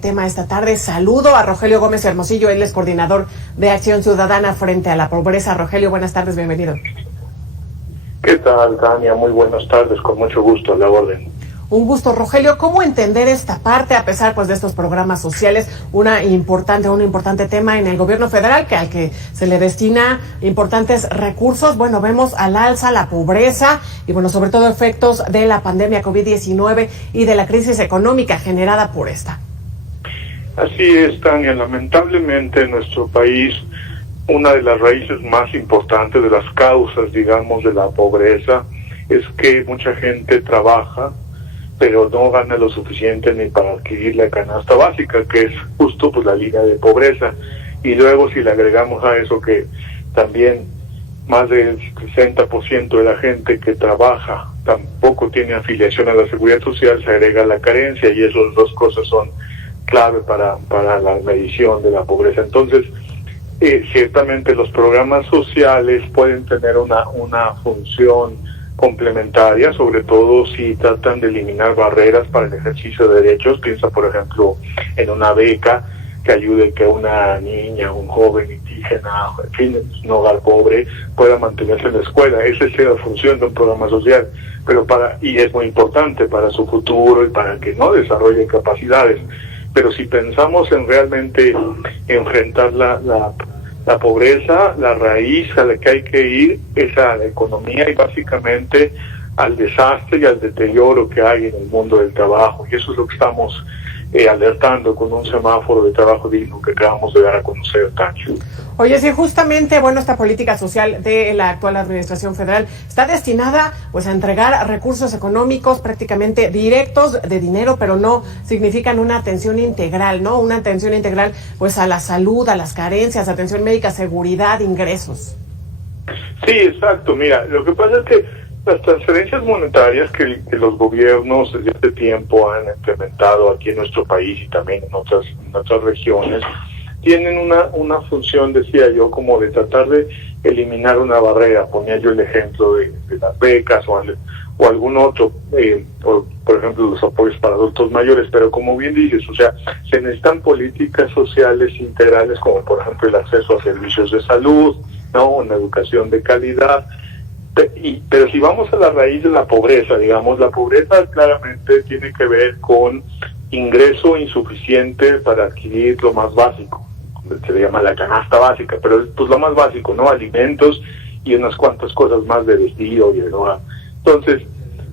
Tema esta tarde. Saludo a Rogelio Gómez Hermosillo, él es coordinador de Acción Ciudadana frente a la pobreza. Rogelio, buenas tardes, bienvenido. ¿Qué tal, Tania? Muy buenas tardes, con mucho gusto, a la orden. Un gusto, Rogelio. ¿Cómo entender esta parte, a pesar de estos programas sociales, un importante tema en el gobierno federal, al que se le destina importantes recursos? Bueno, vemos al alza la pobreza y, sobre todo efectos de la pandemia COVID-19 y de la crisis económica generada por esta. Así es, Tania. Lamentablemente en nuestro país, una de las raíces más importantes de las causas, digamos, de la pobreza es que mucha gente trabaja, pero no gana lo suficiente ni para adquirir la canasta básica, que es justo la línea de pobreza. Y luego, si le agregamos a eso que también más del 60% de la gente que trabaja tampoco tiene afiliación a la Seguridad Social, se agrega la carencia, y esas dos cosas son clave para la medición de la pobreza. Entonces, ciertamente los programas sociales pueden tener una función complementaria, sobre todo si tratan de eliminar barreras para el ejercicio de derechos. Piensa, por ejemplo, en una beca que ayude que una niña, un joven indígena, en fin, un hogar pobre, pueda mantenerse en la escuela. Esa es la función de un programa social, y es muy importante para su futuro y para que no desarrolle capacidades. Pero si pensamos en realmente enfrentar la pobreza, la raíz a la que hay que ir es a la economía y básicamente al desastre y al deterioro que hay en el mundo del trabajo. Y eso es lo que estamos alertando con un semáforo de trabajo digno que acabamos de dar a conocer, Tania. Oye, sí, justamente, esta política social de la actual administración federal está destinada, a entregar recursos económicos prácticamente directos de dinero, pero no significan una atención integral, ¿no? Una atención integral, a la salud, a las carencias, atención médica, seguridad, ingresos. Sí, exacto. Mira, lo que pasa es que las transferencias monetarias que los gobiernos desde este tiempo han implementado aquí en nuestro país y también en otras regiones, tienen una función, decía yo, como de tratar de eliminar una barrera. Ponía yo el ejemplo de las becas o algún otro, por ejemplo, los apoyos para adultos mayores, pero como bien dices, se necesitan políticas sociales integrales, como por ejemplo el acceso a servicios de salud, ¿no? Una educación de calidad. Pero si vamos a la raíz de la pobreza, digamos, la pobreza claramente tiene que ver con ingreso insuficiente para adquirir lo más básico. Se le llama la canasta básica, pero es lo más básico, ¿no? Alimentos y unas cuantas cosas más de vestido y de hogar. Entonces,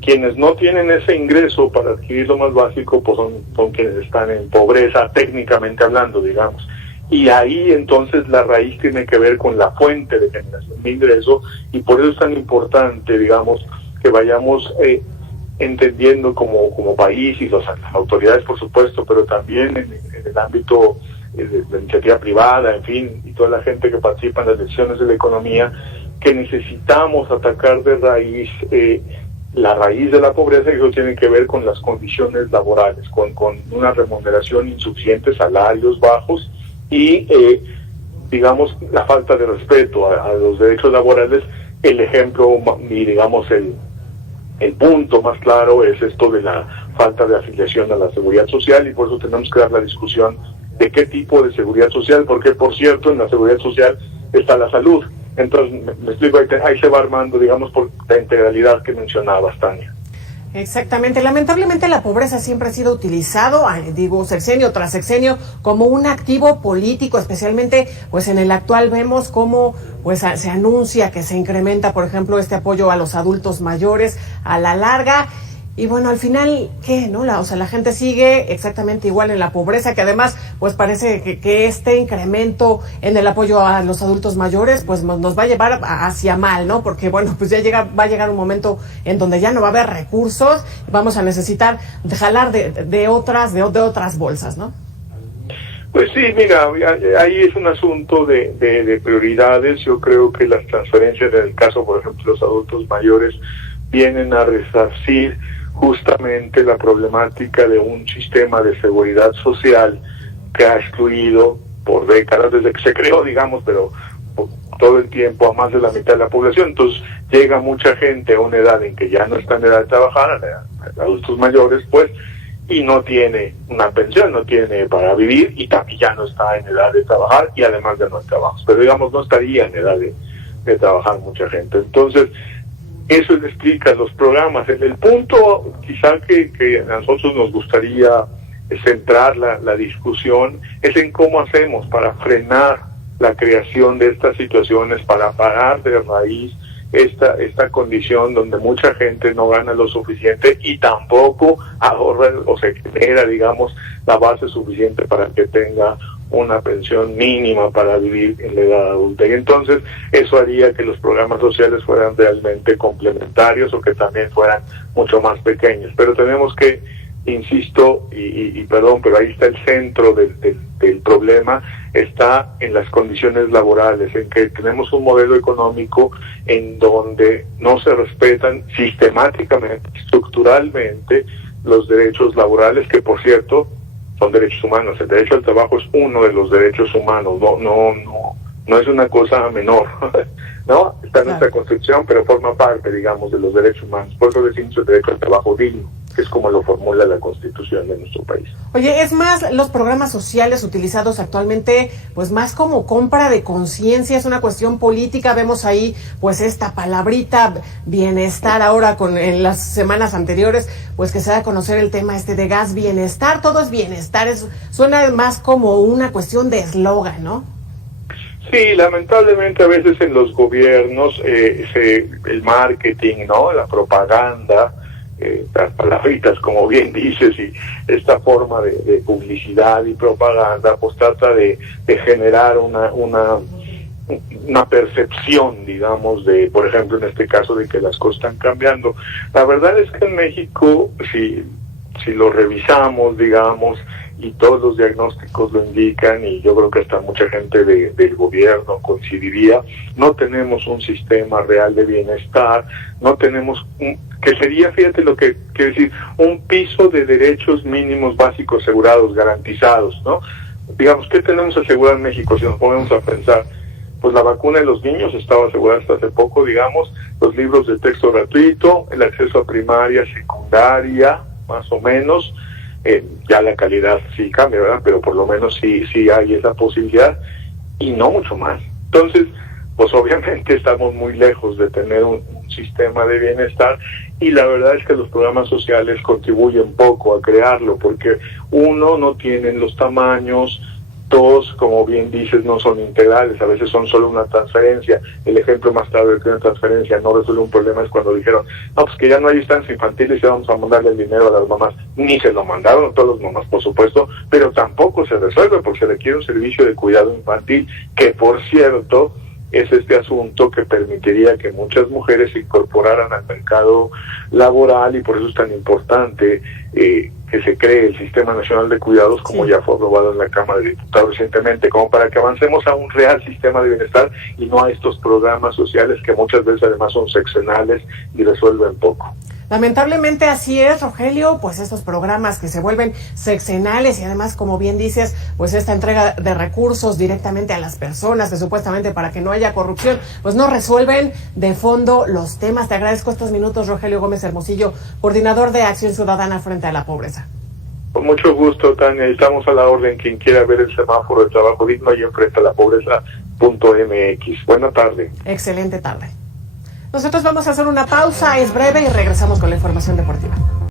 quienes no tienen ese ingreso para adquirir lo más básico, son quienes están en pobreza, técnicamente hablando, digamos. Y ahí entonces la raíz tiene que ver con la fuente de generación de ingreso, y por eso es tan importante, digamos, que vayamos entendiendo como país y las autoridades, por supuesto, pero también en el ámbito de la iniciativa privada, en fin, y toda la gente que participa en las decisiones de la economía, que necesitamos atacar de raíz la raíz de la pobreza, y eso tiene que ver con las condiciones laborales, con una remuneración insuficiente, salarios bajos y, digamos, la falta de respeto a los derechos laborales. El ejemplo y, digamos, el punto más claro es esto de la falta de afiliación a la Seguridad Social, y por eso tenemos que dar la discusión de qué tipo de seguridad social, porque, por cierto, en la Seguridad Social está la salud. Entonces, me explico, ahí se va armando, digamos, por la integralidad que mencionabas, Tania. Exactamente. Lamentablemente la pobreza siempre ha sido utilizado, sexenio tras sexenio, como un activo político, especialmente en el actual vemos cómo se anuncia que se incrementa, por ejemplo, este apoyo a los adultos mayores a la larga. Y al final, ¿qué? ¿No? La gente sigue exactamente igual en la pobreza, que además, parece que este incremento en el apoyo a los adultos mayores, nos va a llevar hacia mal, ¿no? Porque, va a llegar un momento en donde ya no va a haber recursos, vamos a necesitar jalar de otras bolsas, ¿no? Pues sí, mira, ahí es un asunto de prioridades. Yo creo que las transferencias, en el caso, por ejemplo, de los adultos mayores, vienen a resarcir justamente la problemática de un sistema de seguridad social que ha excluido por décadas, desde que se creó, digamos, pero todo el tiempo a más de la mitad de la población. Entonces llega mucha gente a una edad en que ya no está en edad de trabajar, a adultos mayores, y no tiene una pensión, no tiene para vivir y también ya no está en edad de trabajar y además ya no hay trabajos. Pero digamos, no estaría en edad de trabajar mucha gente. Entonces, eso le explica los programas. El punto quizá que a nosotros nos gustaría centrar la discusión es en cómo hacemos para frenar la creación de estas situaciones, para parar de raíz esta condición donde mucha gente no gana lo suficiente y tampoco ahorra o se genera, digamos, la base suficiente para que tenga una pensión mínima para vivir en la edad adulta. Y entonces eso haría que los programas sociales fueran realmente complementarios o que también fueran mucho más pequeños. Pero tenemos que, insisto, y perdón, pero ahí está el centro del problema, está en las condiciones laborales, en que tenemos un modelo económico en donde no se respetan sistemáticamente, estructuralmente, los derechos laborales, que por cierto son derechos humanos. El derecho al trabajo es uno de los derechos humanos, no es una cosa menor, ¿no? Está en nuestra Constitución, pero forma parte, digamos, de los derechos humanos. Por eso decimos el derecho al trabajo digno, que es como lo formula la Constitución de nuestro país. Oye, es más, los programas sociales utilizados actualmente, pues más como compra de conciencia, es una cuestión política. Vemos ahí, pues esta palabrita bienestar ahora en las semanas anteriores, pues que se da a conocer el tema de gas bienestar, todo es bienestar, suena más como una cuestión de eslogan, ¿no? Sí, lamentablemente a veces en los gobiernos el marketing, ¿no? La propaganda, las palabritas, como bien dices, y esta forma de publicidad y propaganda, pues trata de generar una percepción, digamos, de, por ejemplo, en este caso, de que las cosas están cambiando. La verdad es que en México, si lo revisamos, digamos, y todos los diagnósticos lo indican, y yo creo que hasta mucha gente del gobierno coincidiría, no tenemos un sistema real de bienestar, no tenemos que sería, fíjate lo que quiere decir, un piso de derechos mínimos básicos asegurados, garantizados, ¿no? Digamos, ¿qué tenemos asegurado en México si nos ponemos a pensar? Pues la vacuna de los niños estaba asegurada hasta hace poco, digamos, los libros de texto gratuito, el acceso a primaria, secundaria, más o menos. Ya la calidad sí cambia, ¿verdad? Pero por lo menos sí hay esa posibilidad y no mucho más. Entonces, pues obviamente estamos muy lejos de tener un sistema de bienestar y la verdad es que los programas sociales contribuyen poco a crearlo porque uno, no tienen los tamaños, dos, como bien dices, no son integrales, a veces son solo una transferencia. El ejemplo más claro de que una transferencia no resuelve un problema es cuando dijeron, no, pues que ya no hay estancias infantiles y vamos a mandarle el dinero a las mamás. Ni se lo mandaron a todas las mamás, por supuesto, pero tampoco se resuelve porque se requiere un servicio de cuidado infantil, que por cierto es este asunto que permitiría que muchas mujeres se incorporaran al mercado laboral y por eso es tan importante que se cree el Sistema Nacional de Cuidados, como ya fue aprobado en la Cámara de Diputados recientemente, como para que avancemos a un real sistema de bienestar y no a estos programas sociales que muchas veces además son seccionales y resuelven poco. Lamentablemente así es, Rogelio, pues estos programas que se vuelven sexenales y además, como bien dices, pues esta entrega de recursos directamente a las personas, que supuestamente para que no haya corrupción, pues no resuelven de fondo los temas. Te agradezco estos minutos, Rogelio Gómez Hermosillo, coordinador de Acción Ciudadana frente a la pobreza. Con mucho gusto, Tania, estamos a la orden. Quien quiera ver el semáforo de trabajo digno y enfrente a la pobreza.mx. Buena tarde. Excelente tarde. Nosotros vamos a hacer una pausa, es breve y regresamos con la información deportiva.